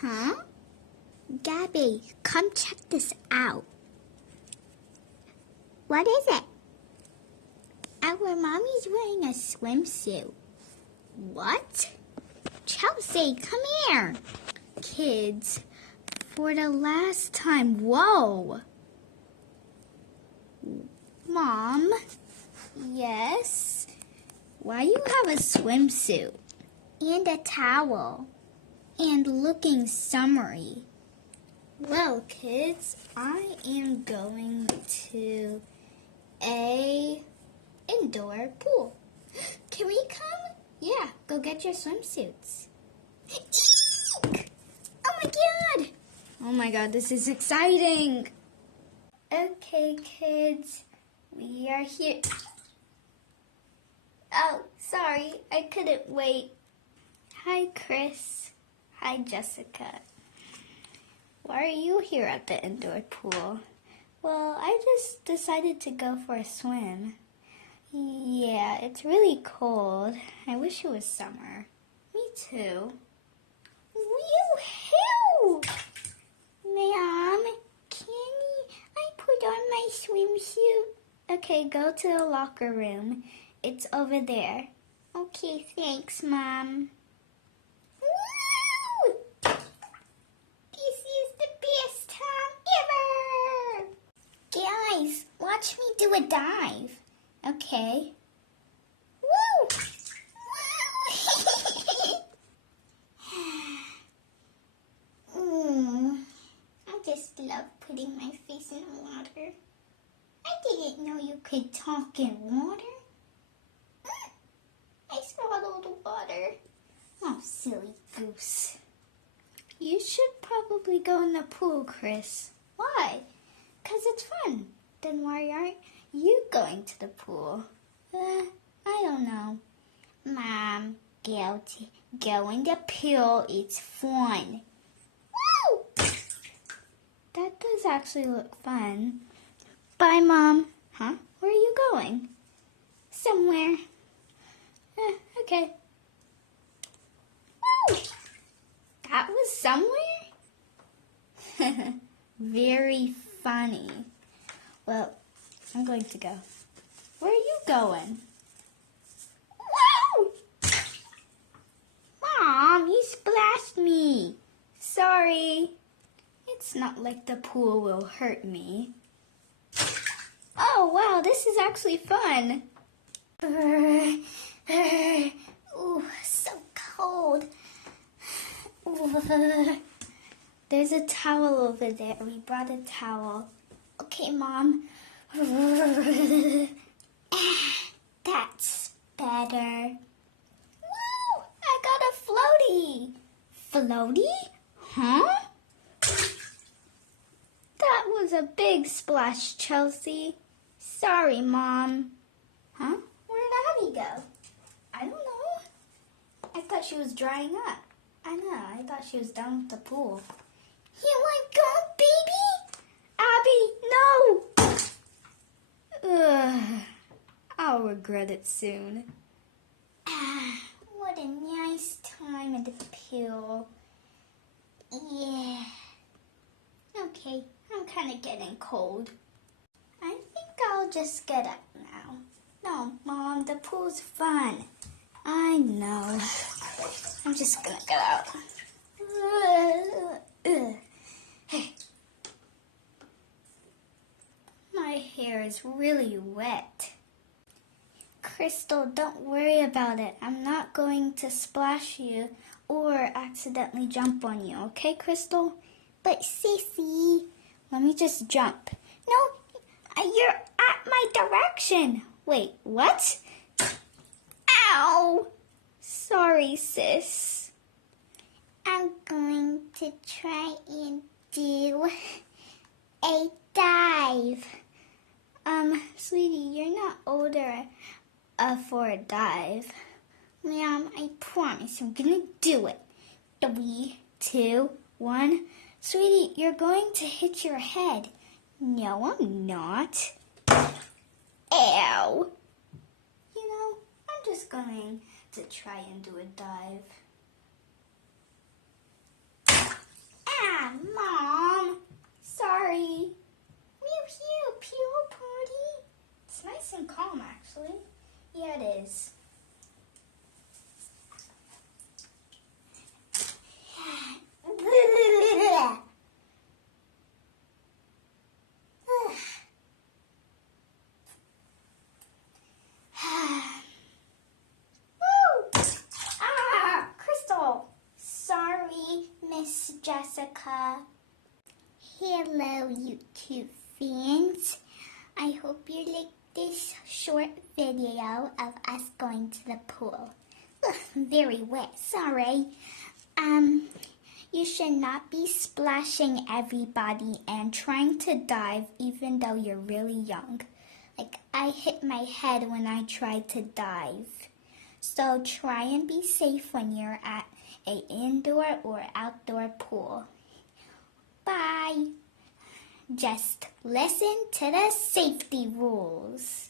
Huh? Gabby, come check this out. What is it? Our mommy's wearing a swimsuit. What? Chelsea, come here. Kids, for the last time, whoa. Mom? Yes? Why you have a swimsuit? And a towel. And looking summery. Well, kids, I am going to a indoor pool. Can we come? Yeah, go get your swimsuits. Eek! Oh my god! Oh my god, this is exciting. Okay, kids, we are here. Oh, sorry, I couldn't wait. Hi, Chris. Hi, Jessica. Why are you here at the indoor pool? Well, I just decided to go for a swim. Yeah, it's really cold. I wish it was summer. Me too. Woo-hoo! Mom, I put on my swimsuit? Okay, go to the locker room. It's over there. Okay, thanks, Mom. Woo! This is the best time ever! Guys, watch me do a dive. Okay. Woo! Woo! I just love putting my face in the water. I didn't know you could talk in water. I swallowed the water. Oh, silly goose. You should probably go in the pool, Chris. Why? 'Cause it's fun. Then why aren't you going to the pool? I don't know. Mom, go in the pool. It's fun. Woo! That does actually look fun. Bye, Mom. Huh? Where are you going? Somewhere. Okay. Woo! That was somewhere? Very funny. Well, I'm going to go. Where are you going? Whoa! Mom, you splashed me. Sorry. It's not like the pool will hurt me. Oh, wow, this is actually fun. Ooh, so cold. There's a towel over there. We brought a towel. Okay, Mom. That's better. Woo! I got a floaty. Floaty? Huh? That was a big splash, Chelsea. Sorry, Mom. Huh? Where'd Abby go? I don't know. I thought she was drying up. I know. I thought she was done with the pool. You want to go, baby? Abby, no! Ugh. I'll regret it soon. What a nice time at the pool. Yeah. Okay, I'm kind of getting cold. I think I'll just get up now. No, Mom, the pool's fun. I know. I'm just gonna get out. My hair is really wet. Crystal, don't worry about it. I'm not going to splash you or accidentally jump on you, okay, Crystal? But Sissy, let me just jump. No, you're at my direction. Wait, what? Ow! Sorry, sis. I'm going to try and do a dive. Sweetie, you're not older for a dive. Mom, I promise I'm gonna do it. 3, 2, 1. Sweetie, you're going to hit your head. No, I'm not. Ow! You know, I'm just going to try and do a dive. Jessica. Hello, YouTube fans. I hope you like this short video of us going to the pool. Ugh, very wet, sorry. You should not be splashing everybody and trying to dive even though you're really young. Like, I hit my head when I tried to dive. So try and be safe when you're at an indoor or outdoor pool. Bye. Just listen to the safety rules.